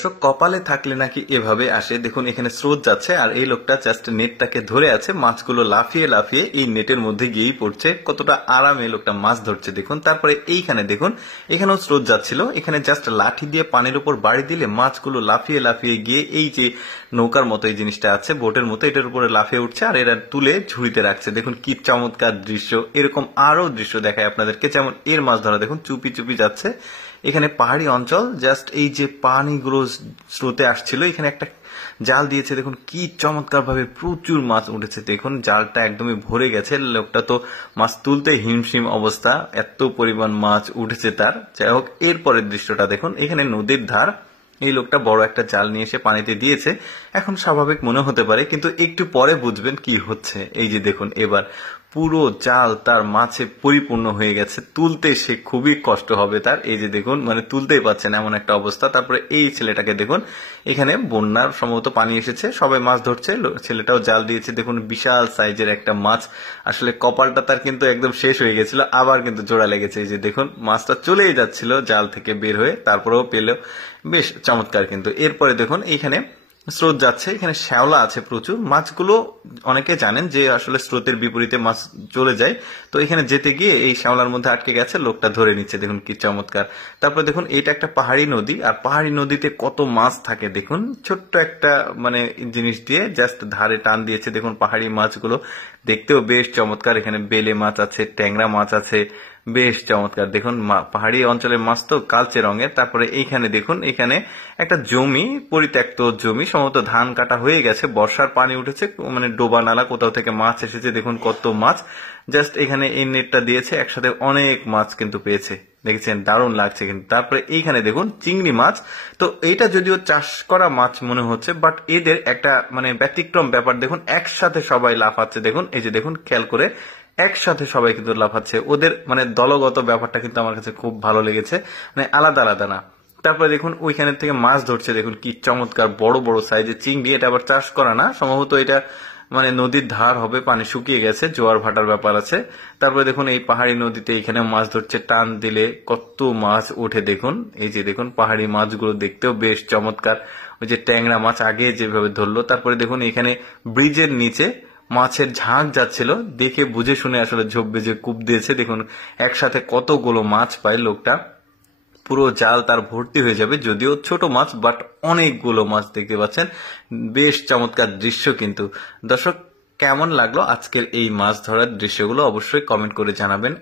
দর্শক কপালে থাকলে নাকি এভাবে আসে। দেখুন এখানে স্রোত যাচ্ছে আর এই লোকটা জাস্ট নেটটাকে ধরে আছে, মাছগুলো লাফিয়ে লাফিয়ে এই নেটের মধ্যে গিয়েই পড়ছে। কতটা আরামে লোকটা মাছ ধরছে দেখুন। তারপরে এইখানে দেখুন, এখানেও স্রোত যাচ্ছিল, এখানে জাস্ট লাঠি দিয়ে পানির উপর বাড়ি দিলে মাছগুলো লাফিয়ে লাফিয়ে গিয়ে এই যে নৌকার মতো এই জিনিসটা আছে, বোটের মতো, এটার উপরে লাফিয়ে উঠছে আর এরা তুলে ঝুড়িতে রাখছে। দেখুন কি চমৎকার দৃশ্য। এরকম আরো দৃশ্য দেখায় আপনাদেরকে, যেমন এর মাছ ধরা দেখুন চুপি চুপি যাচ্ছে। এখানে পাহাড়ি অঞ্চল, জাস্ট এই যে পানিগুলো স্রোতে আসছিল, এখানে একটা জাল দিয়েছে দেখুন কি চমৎকার ভাবে প্রচুর মাছ উঠেছে। দেখুন জালটা একদমই ভরে গেছে, লোকটা তো মাছ তুলতে হিমশিম অবস্থা, এত পরিমাণ মাছ উঠেছে তার। যাই হোক, এরপরের দৃশ্যটা দেখুন, এখানে নদীর ধার, এই লোকটা বড় একটা জাল নিয়ে এসে পানিতে দিয়েছে। এখন স্বাভাবিক মনে হতে পারে, কিন্তু একটু পরে বুঝবেন কি হচ্ছে। এই যে দেখুন, এবার পুরো জাল তার মাছে পরিপূর্ণ হয়ে গেছে, তুলতে সে খুবই কষ্ট হবে তার। এই যে দেখুন, মানে তুলতেই পারছেন এমন একটা অবস্থা। তারপরে এই ছেলেটাকে দেখুন, এখানে বন্যার সম্ভবত পানি এসেছে, সবাই মাছ ধরছে, ছেলেটাও জাল দিয়েছে। দেখুন বিশাল সাইজের একটা মাছ, আসলে কপালটা তার কিন্তু একদম শেষ হয়ে গেছিল, আবার কিন্তু জোড়া লেগেছে। এই যে দেখুন, মাছটা চলেই যাচ্ছিল জাল থেকে বের হয়ে, তারপরেও পেলেও, বেশ চমৎকার। কিন্তু এরপরে দেখুন এইখানে স্রোত যাচ্ছে, এখানে শ্যাওলা আছে প্রচুর। মাছগুলো অনেকে জানেন যে আসলে স্রোতের বিপরীতে মাছ চলে যায়, তো এখানে যেতে গিয়ে এই শ্যাওলার মধ্যে আটকে গেছে, লোকটা ধরে নিচ্ছে। দেখুন কি চমৎকার। তারপর দেখুন, এটা একটা পাহাড়ি নদী, আর পাহাড়ি নদীতে কত মাছ থাকে দেখুন। ছোট্ট একটা মানে জিনিস দিয়ে জাস্ট ধারে টান দিয়েছে। দেখুন পাহাড়ি মাছগুলো দেখতেও বেশ চমৎকার। এখানে বেলে মাছ আছে, ট্যাংরা মাছ আছে, বেশ চমৎকার। দেখুন পাহাড়ি অঞ্চলের মাছ তো কালচে রঙের। তারপরে এইখানে দেখুন, এখানে একটা জমি, পরিত্যক্ত জমি, সম্ভবত ধান কাটা হয়ে গেছে, বর্ষার পানি উঠেছে, মানে ডোবা নালা, কোথাও থেকে মাছ এসেছে। দেখুন কত মাছ, জাস্ট এখানে এই নেটটা দিয়েছে, একসাথে অনেক মাছ কিন্তু পেয়েছে, দেখেছেন, দারুণ লাগছে কিন্তু। তারপরে এইখানে দেখুন চিংড়ি মাছ, তো এইটা যদিও চাষ করা মাছ মনে হচ্ছে, বাট এদের একটা মানে ব্যতিক্রম ব্যাপার। দেখুন একসাথে সবাই লাফাচ্ছে, দেখুন এই যে দেখুন খেয়াল করে, একসাথে সবাই কিন্তু লাফাচ্ছে। ওদের মানে দলগত ব্যাপারটা কিন্তু আমার কাছে খুব ভালো লেগেছে, মানে আলাদা আলাদা না। তারপরে দেখুন ওইখানের থেকে মাছ ধরছে, দেখুন কি চমৎকার, বড় বড় সাইজের চিংড়ি। এটা আবার চাষ করা না, সম্ভবত এটা মানে নদীর ধার হবে, পানি শুকিয়ে গেছে, জোয়ার ভাটার ব্যাপার আছে। তারপরে দেখুন এই পাহাড়ি নদীতে এখানে মাছ ধরছে, টান দিলে কত মাছ ওঠে দেখুন। এই যে দেখুন পাহাড়ি মাছগুলো দেখতেও বেশ চমৎকার। ওই যে ট্যাংরা মাছ আগে যেভাবে ধরলো। তারপরে দেখুন এখানে ব্রিজের নিচে মাছের ঝাঁক যাচ্ছিল, দেখে বুঝে শুনে আসলে ঝোপ বেজে কূপ দিয়েছে। দেখুন একসাথে কতগুলো মাছ পায় লোকটা, পুরো জাল তার ভর্তি হয়ে যাবে, যদিও ছোট মাছ, বাট অনেকগুলো মাছ দেখতে পাচ্ছেন। বেশ চমৎকার দৃশ্য কিন্তু। দর্শক কেমন লাগলো আজকের এই মাছ ধরার দৃশ্যগুলো অবশ্যই কমেন্ট করে জানাবেন।